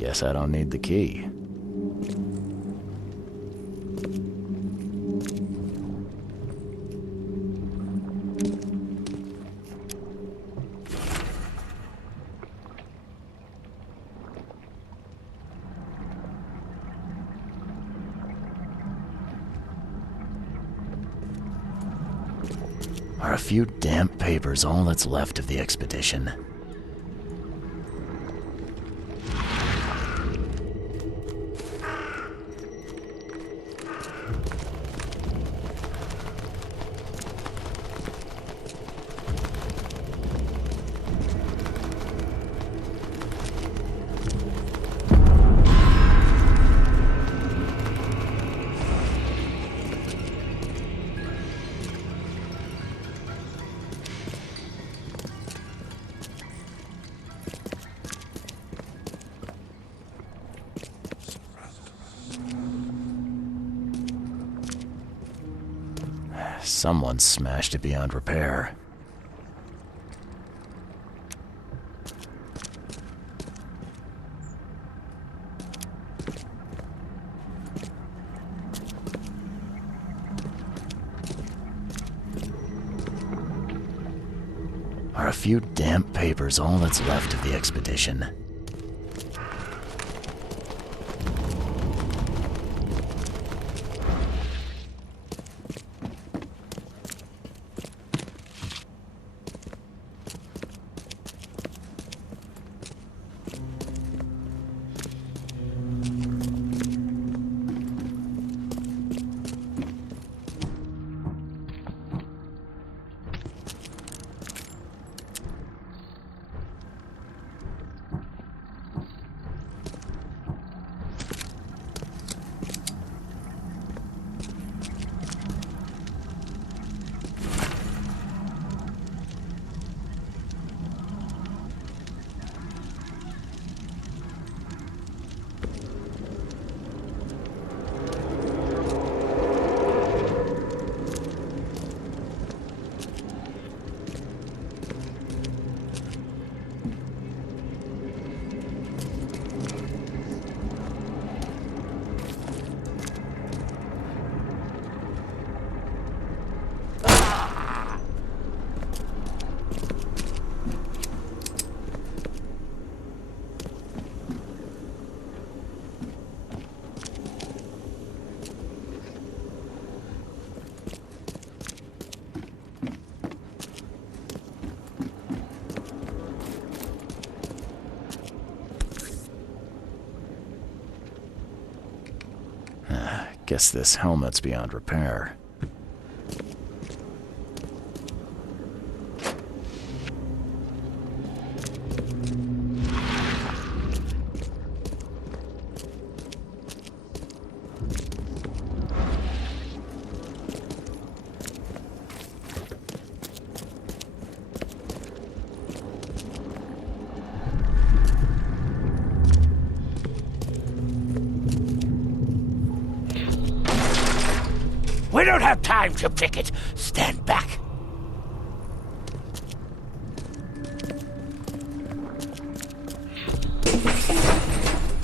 Guess I don't need the key. Are a few damp papers all that's left of the expedition? Someone smashed it beyond repair. Are a few damp papers all that's left of the expedition? Guess this helmet's beyond repair. We don't have time to pick it. Stand back.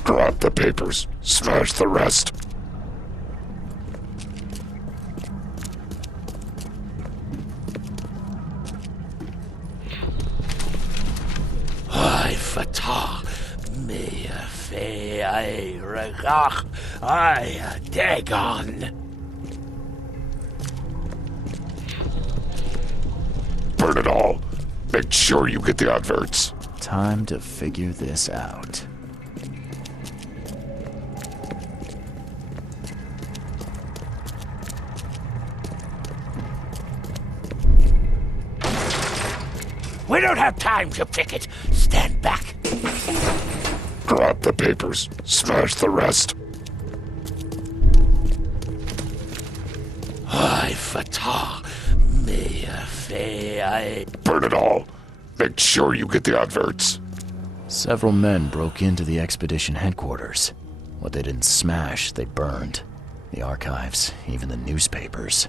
Grab the papers. Smash the rest. Ay, fatah. Me fe ay regach. Ay, dagon. Burn it all. Make sure you get the adverts. Time to figure this out. We don't have time to pick it. Stand back. Grab the papers. Smash the rest. Ay, fatah. Me fe ay. Burn it all. Make sure you get the adverts. Several men broke into the expedition headquarters. What they didn't smash, they burned. The archives, even the newspapers.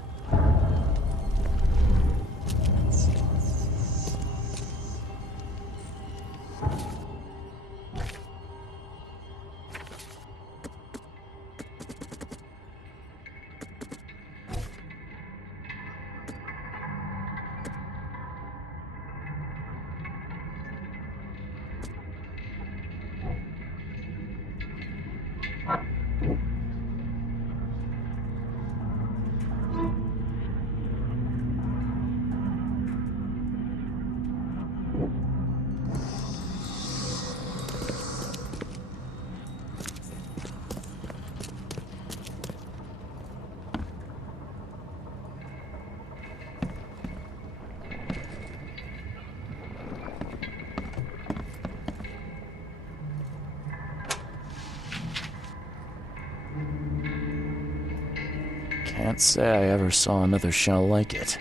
Can't say I ever saw another shell like it.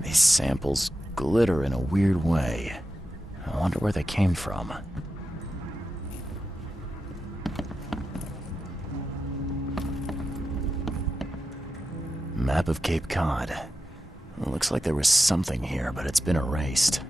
These samples glitter in a weird way. I wonder where they came from. Map of Cape Cod. It looks like there was something here, but it's been erased.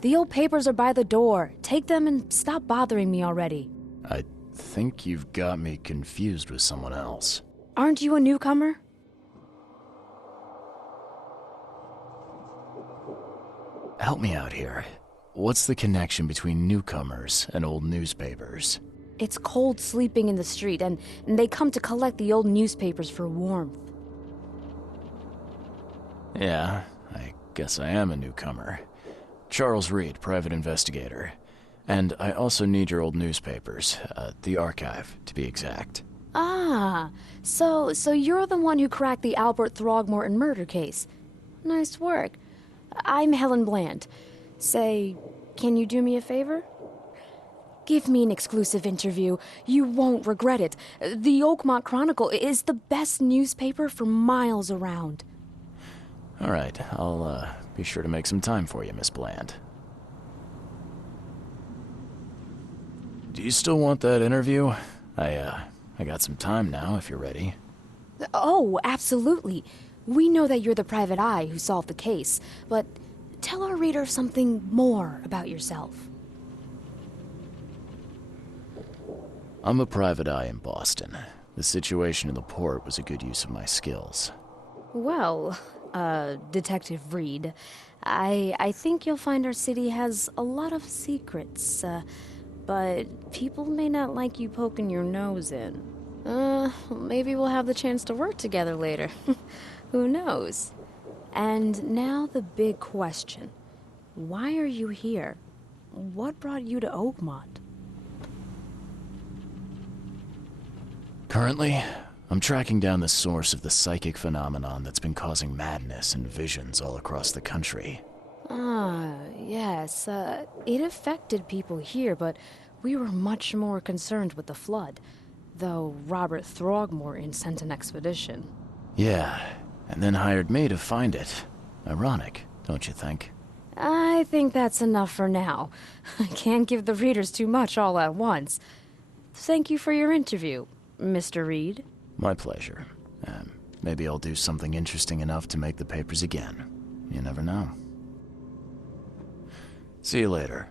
The old papers are by the door. Take them and stop bothering me already. I think you've got me confused with someone else. Aren't you a newcomer? Help me out here. What's the connection between newcomers and old newspapers? It's cold sleeping in the street, and they come to collect the old newspapers for warmth. Yeah, I guess I am a newcomer. Charles Reed, private investigator. And I also need your old newspapers, the archive, to be exact. Ah, so you're the one who cracked the Albert Throgmorton murder case. Nice work. I'm Helen Bland. Say, can you do me a favor? Give me an exclusive interview. You won't regret it. The Oakmont Chronicle is the best newspaper for miles around. All right, I'll be sure to make some time for you, Miss Bland. Do you still want that interview? I got some time now, if you're ready. Oh, absolutely. We know that you're the private eye who solved the case, but tell our reader something more about yourself. I'm a private eye in Boston. The situation in the port was a good use of my skills. Well, Detective Reed, I think you'll find our city has a lot of secrets, but people may not like you poking your nose in. Maybe we'll have the chance to work together later. Who knows? And now the big question. Why are you here? What brought you to Oakmont? Currently, I'm tracking down the source of the psychic phenomenon that's been causing madness and visions all across the country. Ah, yes. It affected people here, but we were much more concerned with the flood. Though Robert Throgmorton sent an expedition. Yeah, and then hired me to find it. Ironic, don't you think? I think that's enough for now. I can't give the readers too much all at once. Thank you for your interview, Mr. Reed. My pleasure. Maybe I'll do something interesting enough to make the papers again. You never know. See you later.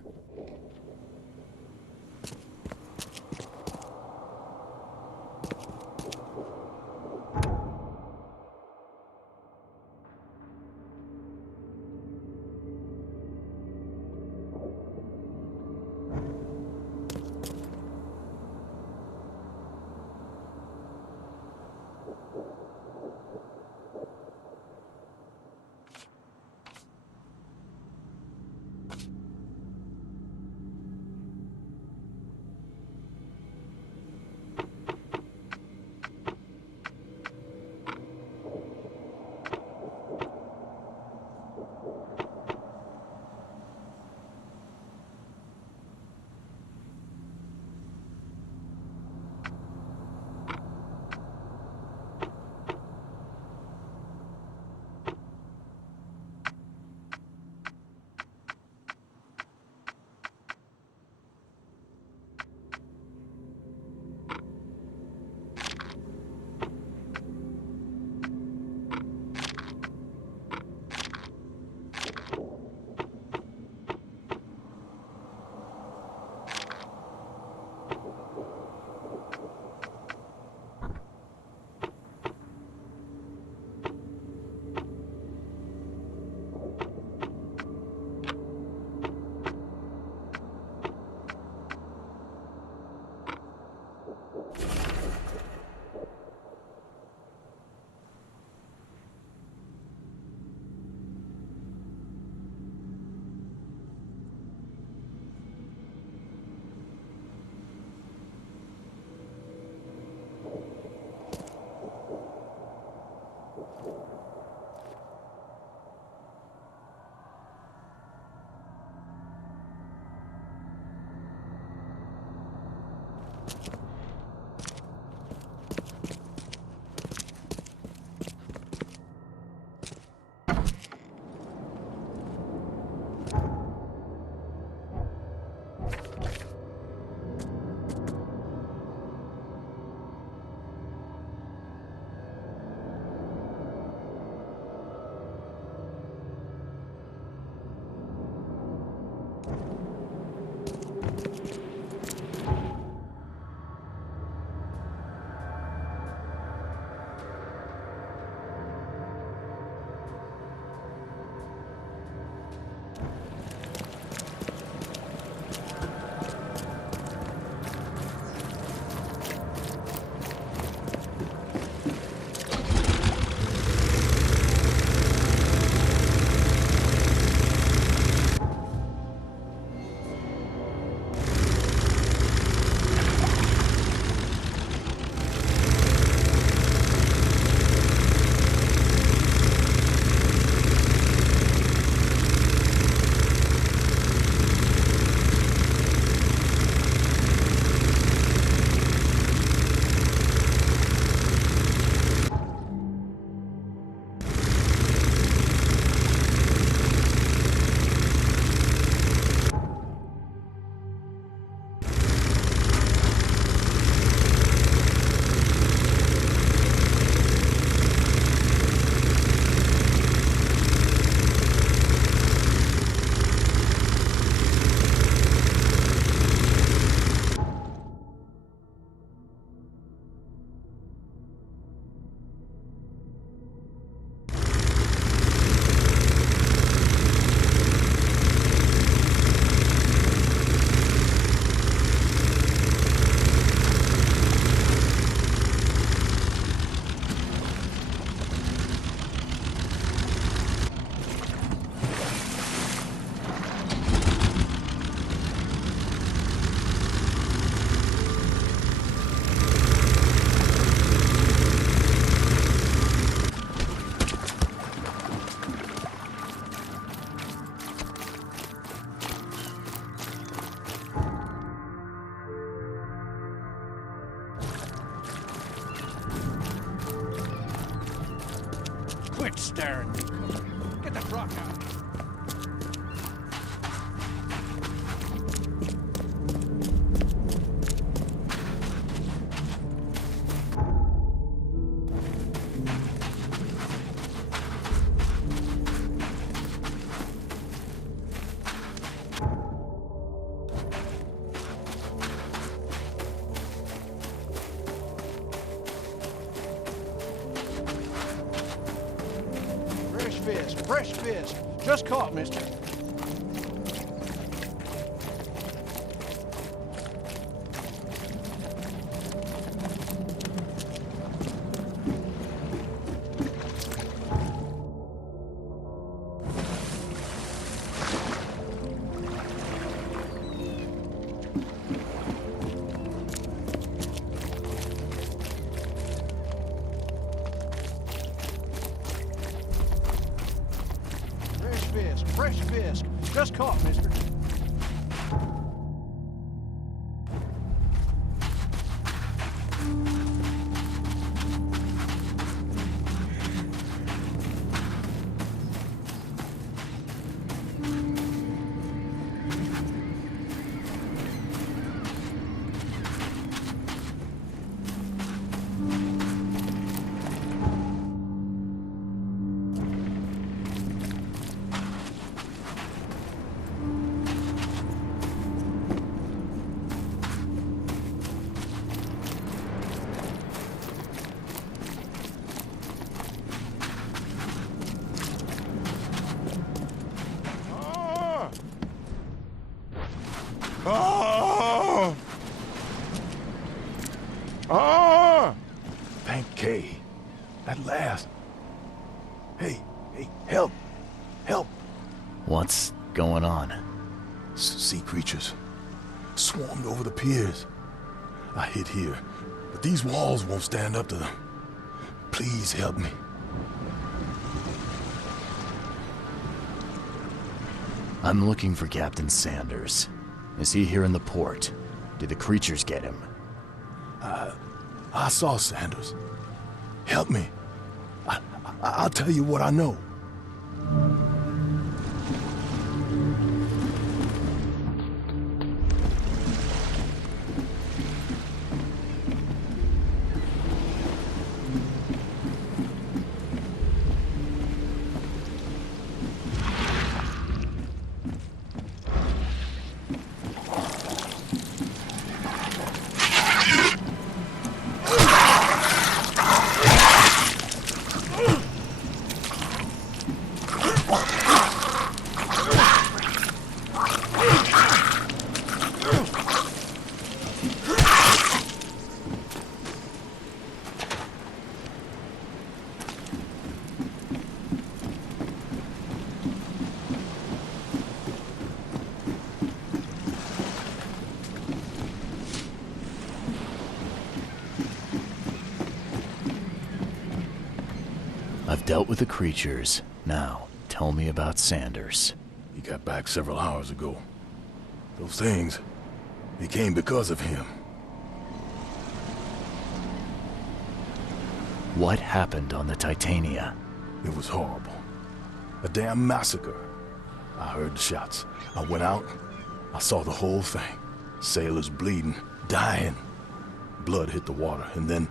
Quit staring, newcomer. Get that rock out. Fresh fish. Just caught, mister. Fresh fish. Just caught, mister. Ah! Ah! Thank Kay. At last. Hey, help! Help! What's going on? Sea creatures. Swarmed over the piers. I hid here, but these walls won't stand up to them. Please help me. I'm looking for Captain Sanders. Is he here in the port? Did the creatures get him? I saw Sanders. Help me. I'll tell you what I know. I've dealt with the creatures. Now, tell me about Sanders. He got back several hours ago. Those things, they came because of him. What happened on the Titania? It was horrible. A damn massacre. I heard the shots. I went out. I saw the whole thing. Sailors bleeding, dying. Blood hit the water, and then,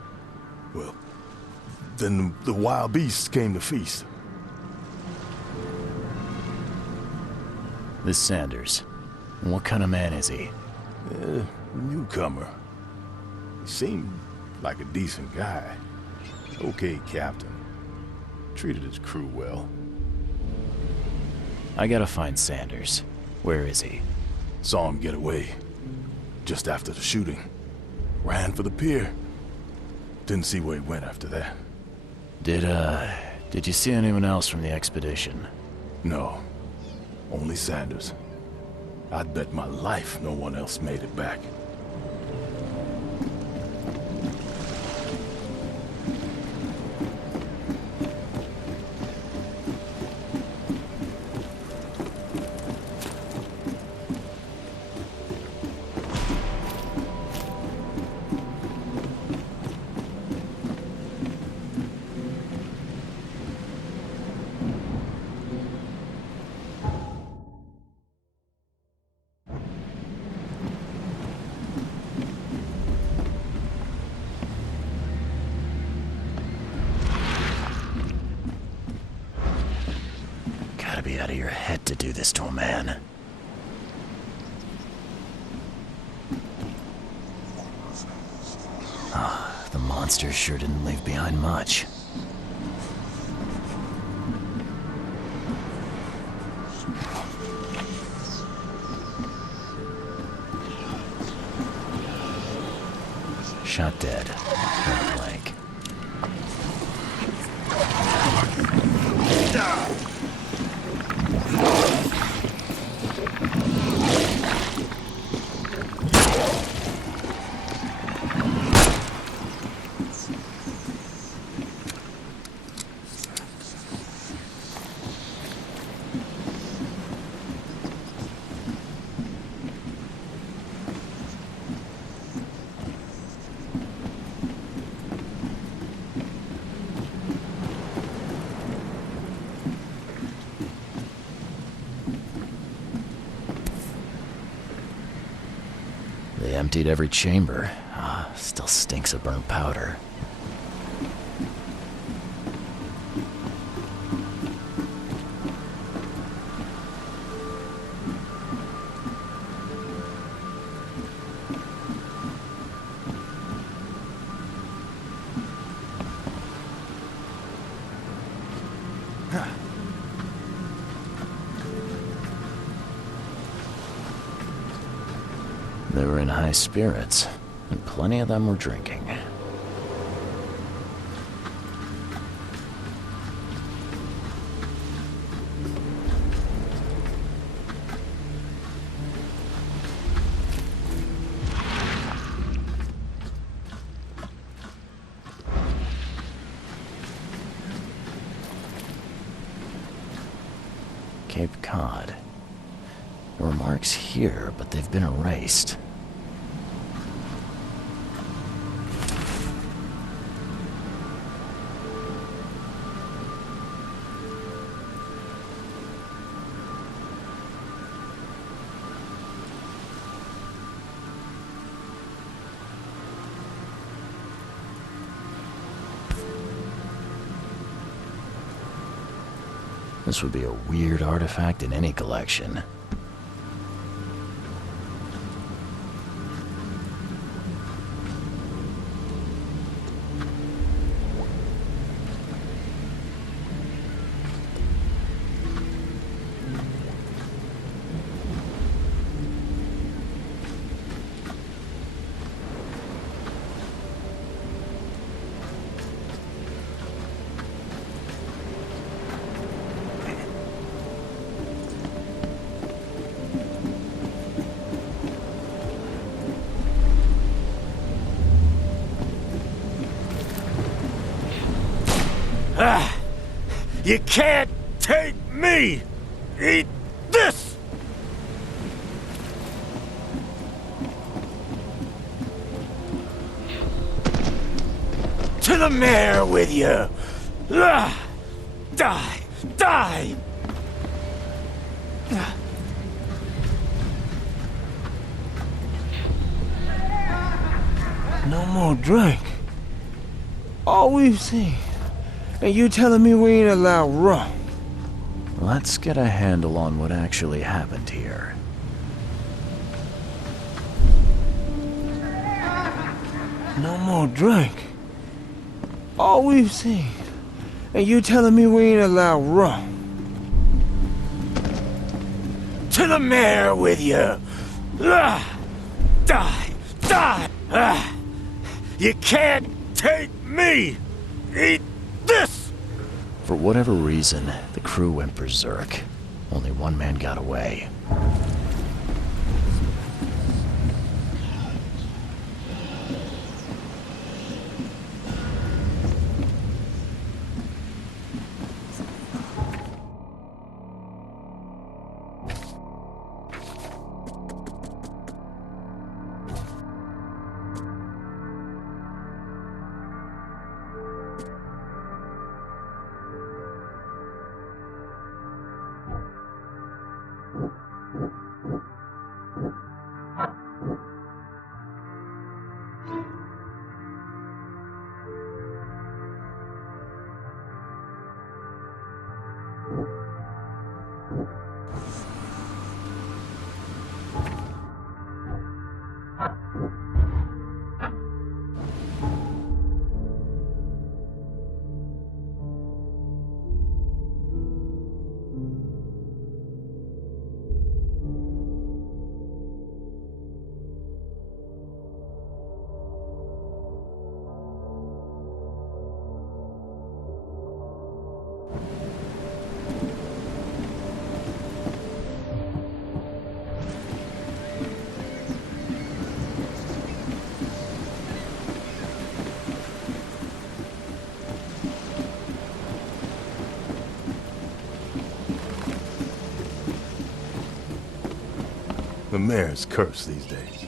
well, then the wild beasts came to feast. This Sanders. What kind of man is he? Newcomer. He seemed like a decent guy. Okay, Captain. Treated his crew well. I gotta find Sanders. Where is he? Saw him get away. Just after the shooting. Ran for the pier. Didn't see where he went after that. Did you see anyone else from the expedition? No. Only Sanders. I'd bet my life no one else made it back. gotta be out of your head to do this to a man. Ah, the monster sure didn't leave behind much. Shot dead. Point blank. They emptied every chamber. Ah, still stinks of burnt powder. They were in high spirits, and plenty of them were drinking. Cape Cod. There were marks here, but they've been erased. This would be a weird artifact in any collection. You can't take me! Eat this! To the mayor with you! Die! Die! No more drink. All we've seen. And you telling me we ain't allowed rum? Let's get a handle on what actually happened here. No more drink. All we've seen. And you telling me we ain't allowed rum? To the mayor with you! Die! You can't take me! Eat this! For whatever reason, the crew went berserk. Only one man got away. The mayor's cursed these days.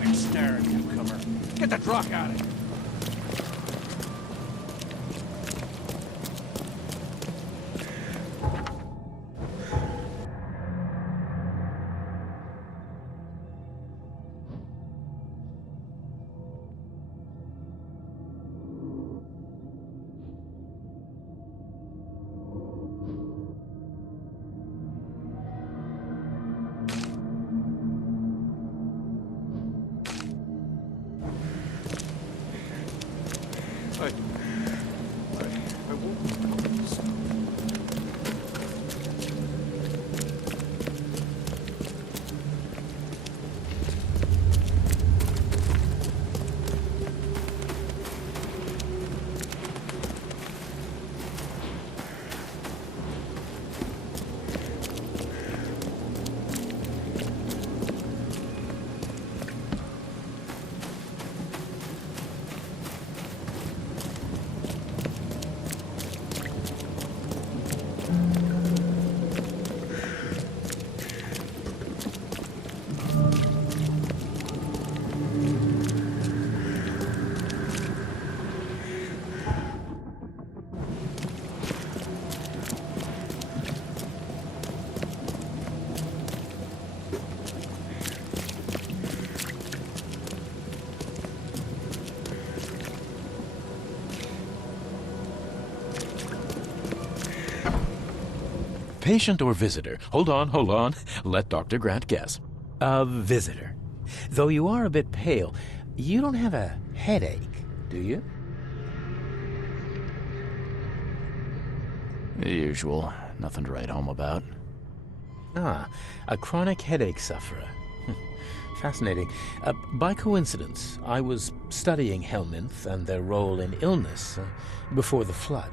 Quit staring, newcomer. Get the truck out of here. Patient or visitor? Hold on. Let Dr. Grant guess. A visitor. Though you are a bit pale, you don't have a headache, do you? The usual. Nothing to write home about. Ah, a chronic headache sufferer. Fascinating. By coincidence, I was studying Helminth and their role in illness before the flood.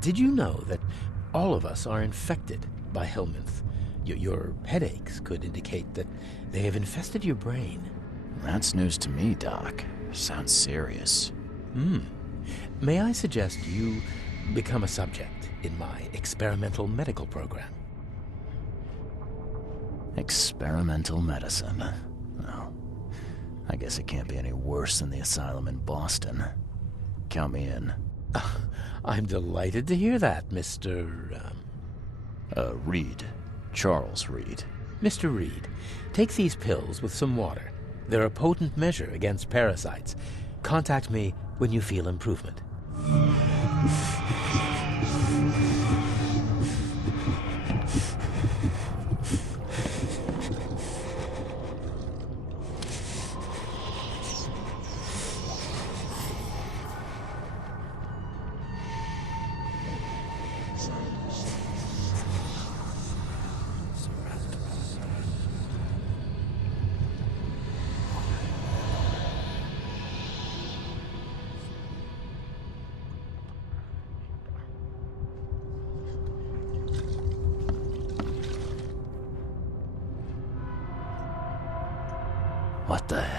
Did you know that all of us are infected by Helminth? Your headaches could indicate that they have infested your brain. That's news to me, Doc. Sounds serious. May I suggest you become a subject in my experimental medical program? Experimental medicine. Well, I guess it can't be any worse than the asylum in Boston. Count me in. I'm delighted to hear that, Mr. Reed. Charles Reed. Mr. Reed, take these pills with some water. They're a potent measure against parasites. Contact me when you feel improvement.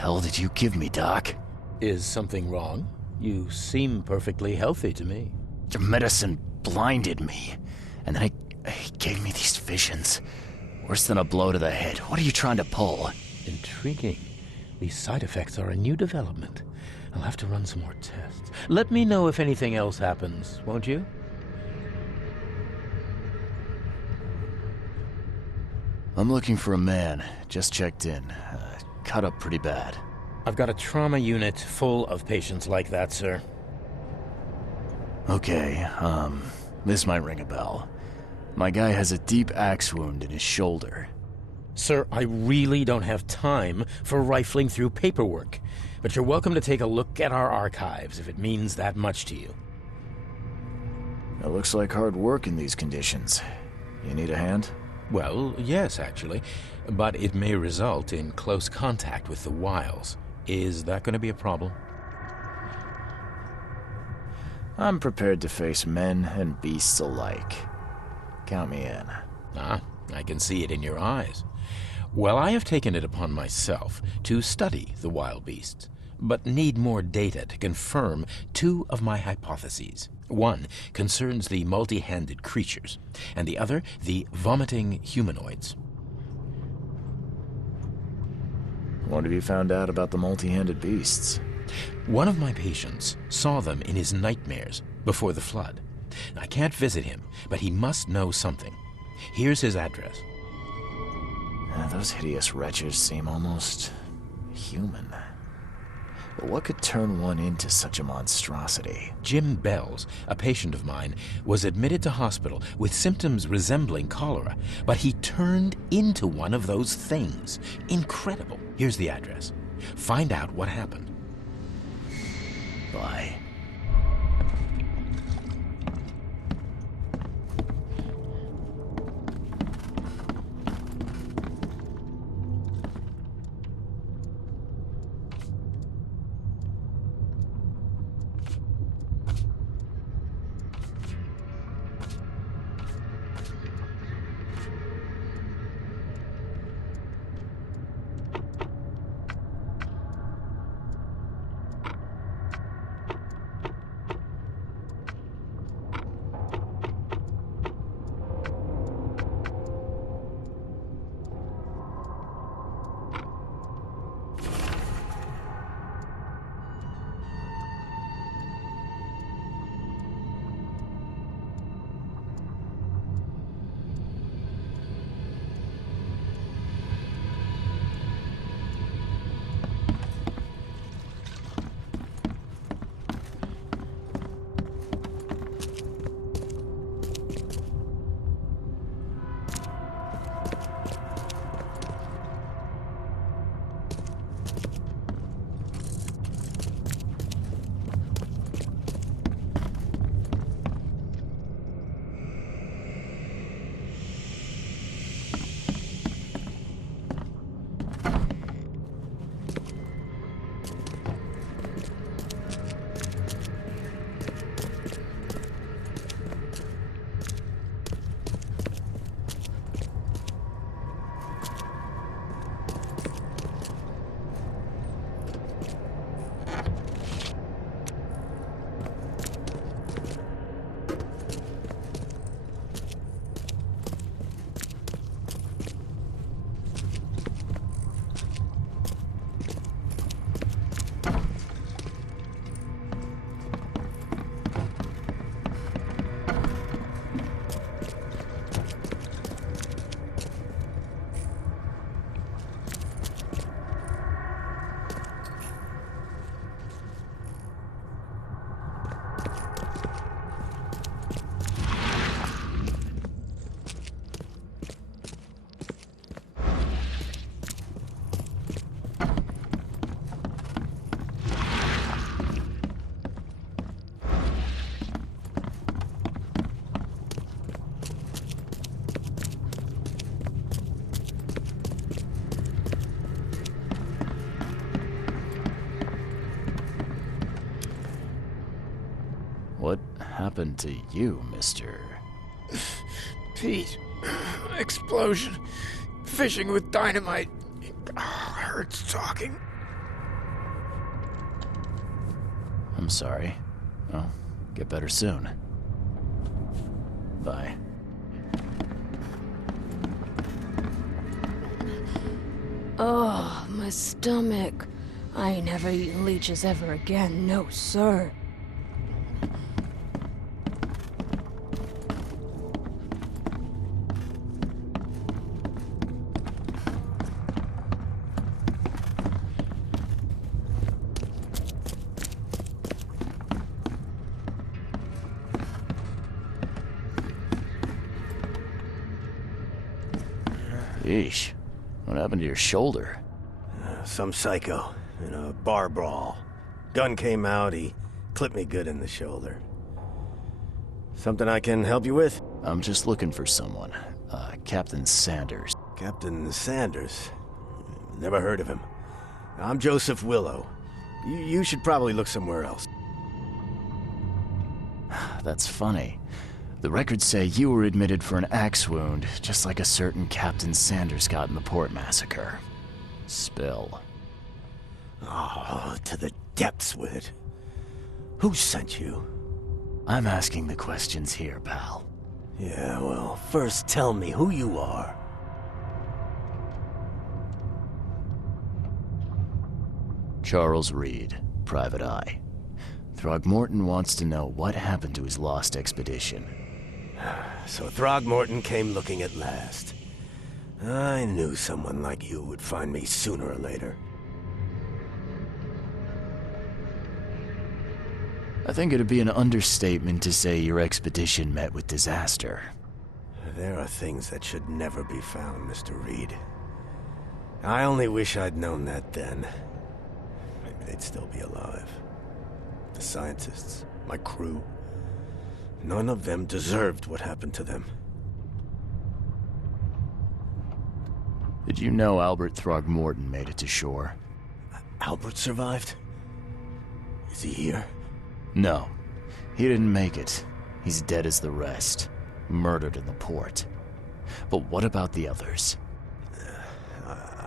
hell did you give me, Doc? Is something wrong? You seem perfectly healthy to me. Your medicine blinded me, and then it gave me these visions. Worse than a blow to the head. What are you trying to pull? Intriguing. These side effects are a new development. I'll have to run some more tests. Let me know if anything else happens, won't you? I'm looking for a man. Just checked in. Cut up pretty bad. I've got a trauma unit full of patients like that, sir. Okay, this might ring a bell. My guy has a deep axe wound in his shoulder. Sir, I really don't have time for rifling through paperwork, but you're welcome to take a look at our archives if it means that much to you. It looks like hard work in these conditions. You need a hand? Well, yes, actually, but it may result in close contact with the Wiles. Is that going to be a problem? I'm prepared to face men and beasts alike. Count me in. Ah, I can see it in your eyes. Well, I have taken it upon myself to study the wild beasts, but need more data to confirm two of my hypotheses. One concerns the multi-handed creatures, and the other the vomiting humanoids. What have you found out about the multi-handed beasts? One of my patients saw them in his nightmares before the flood. I can't visit him, but he must know something. Here's his address. Those hideous wretches seem almost human. But what could turn one into such a monstrosity? Jim Bells, a patient of mine, was admitted to hospital with symptoms resembling cholera, but he turned into one of those things. Incredible. Here's the address. Find out what happened. Bye. What happened to you, mister? Pete. Explosion. Fishing with dynamite. Hurts talking. I'm sorry. Well, get better soon. Bye. Oh, my stomach. I ain't never eating leeches ever again, no sir. Yeesh. What happened to your shoulder? Some psycho in a bar brawl. Gun came out, he clipped me good in the shoulder. Something I can help you with? I'm just looking for someone. Captain Sanders. Captain Sanders? Never heard of him. I'm Joseph Willow. You should probably look somewhere else. That's funny. The records say you were admitted for an axe wound, just like a certain Captain Sanders got in the Port Massacre. Spill. Oh, to the depths with it. Who sent you? I'm asking the questions here, pal. Yeah, well, first tell me who you are. Charles Reed, Private Eye. Throgmorton wants to know what happened to his lost expedition. So Throgmorton came looking at last. I knew someone like you would find me sooner or later. I think it'd be an understatement to say your expedition met with disaster. There are things that should never be found, Mr. Reed. I only wish I'd known that then. Maybe they'd still be alive. The scientists, my crew. None of them deserved what happened to them. Did you know Albert Throgmorton made it to shore? Albert survived? Is he here? No. He didn't make it. He's dead as the rest. Murdered in the port. But what about the others?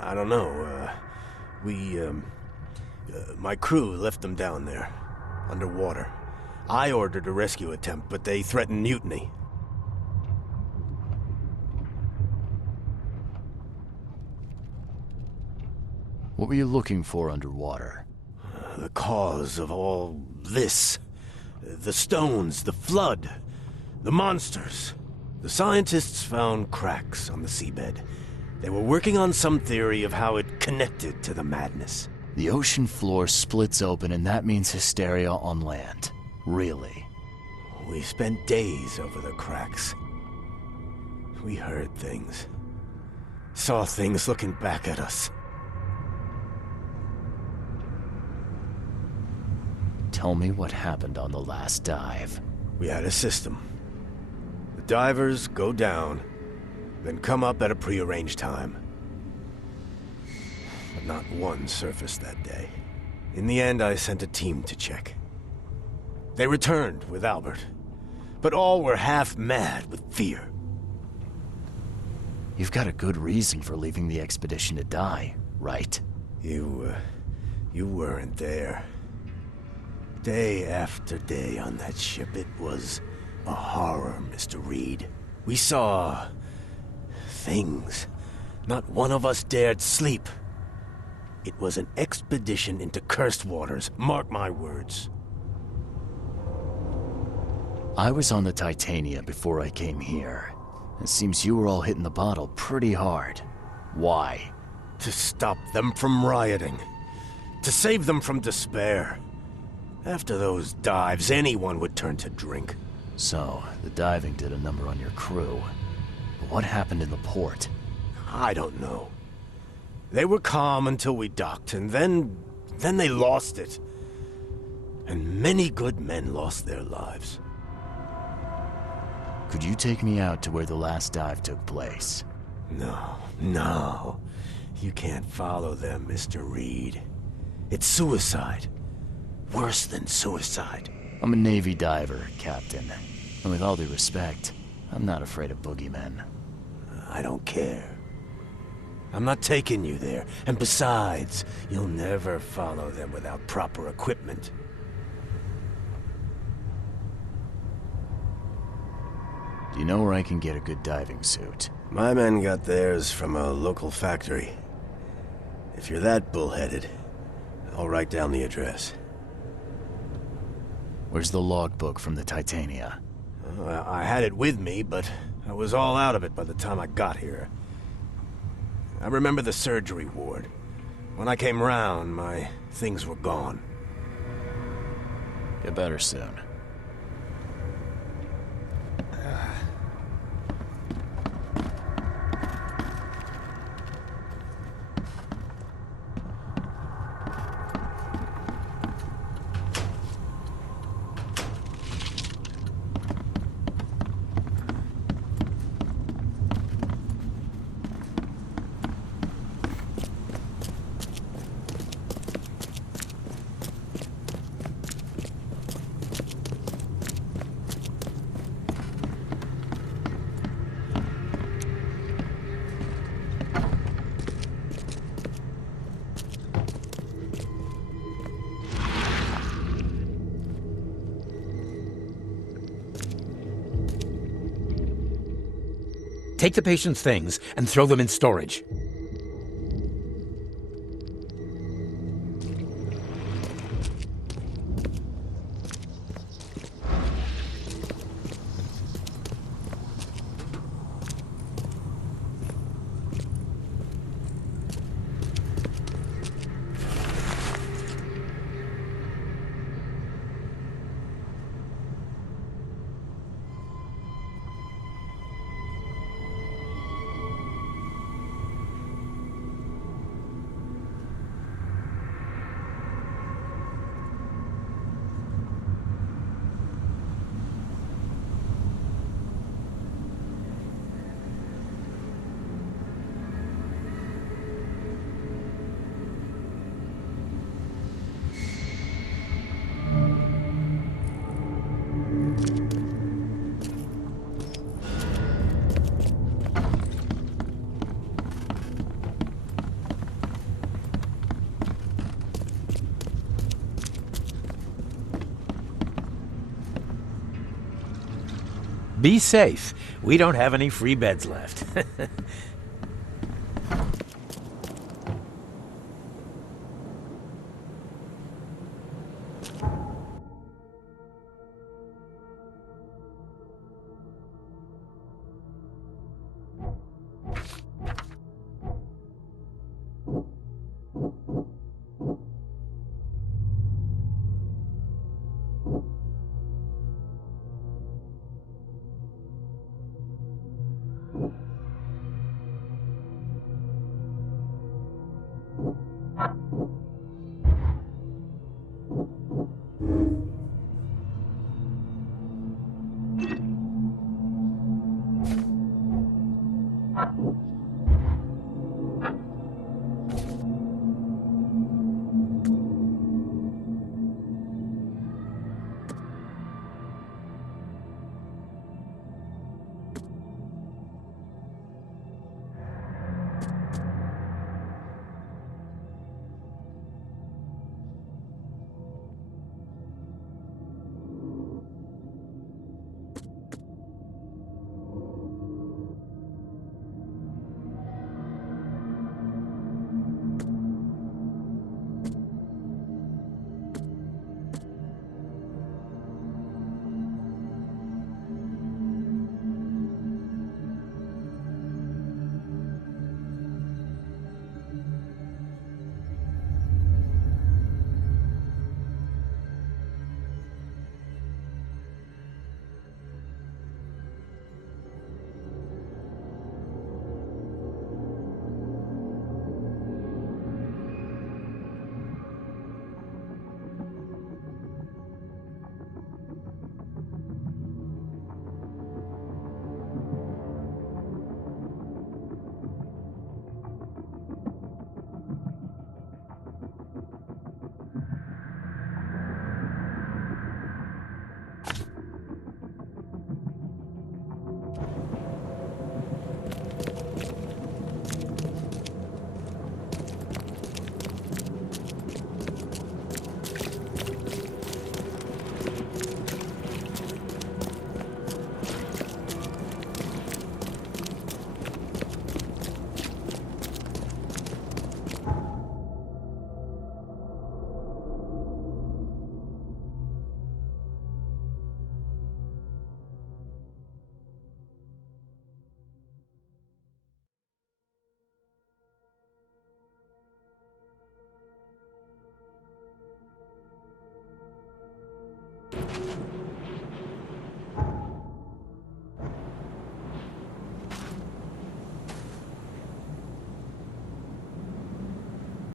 I don't know. My crew left them down there, underwater. I ordered a rescue attempt, but they threatened mutiny. What were you looking for underwater? The cause of all this. The stones, the flood, the monsters. The scientists found cracks on the seabed. They were working on some theory of how it connected to the madness. The ocean floor splits open and that means hysteria on land. Really? We spent days over the cracks. We heard things. Saw things looking back at us. Tell me what happened on the last dive. We had a system. The divers go down, then come up at a prearranged time. But not one surfaced that day. In the end, I sent a team to check. They returned with Albert, but all were half mad with fear. You've got a good reason for leaving the expedition to die, right? You weren't there. Day after day on that ship, it was a horror, Mr. Reed. We saw things. Not one of us dared sleep. It was an expedition into cursed waters, mark my words. I was on the Titania before I came here. It seems you were all hitting the bottle pretty hard. Why? To stop them from rioting. To save them from despair. After those dives, anyone would turn to drink. So, the diving did a number on your crew. But what happened in the port? I don't know. They were calm until we docked, and then they lost it. And many good men lost their lives. Could you take me out to where the last dive took place? No. You can't follow them, Mr. Reed. It's suicide. Worse than suicide. I'm a Navy diver, Captain. And with all due respect, I'm not afraid of boogeymen. I don't care. I'm not taking you there. And besides, you'll never follow them without proper equipment. Do you know where I can get a good diving suit? My men got theirs from a local factory. If you're that bullheaded, I'll write down the address. Where's the logbook from the Titania? I had it with me, but I was all out of it by the time I got here. I remember the surgery ward. When I came round, my things were gone. Get better soon. Take the patient's things and throw them in storage. Be safe. We don't have any free beds left.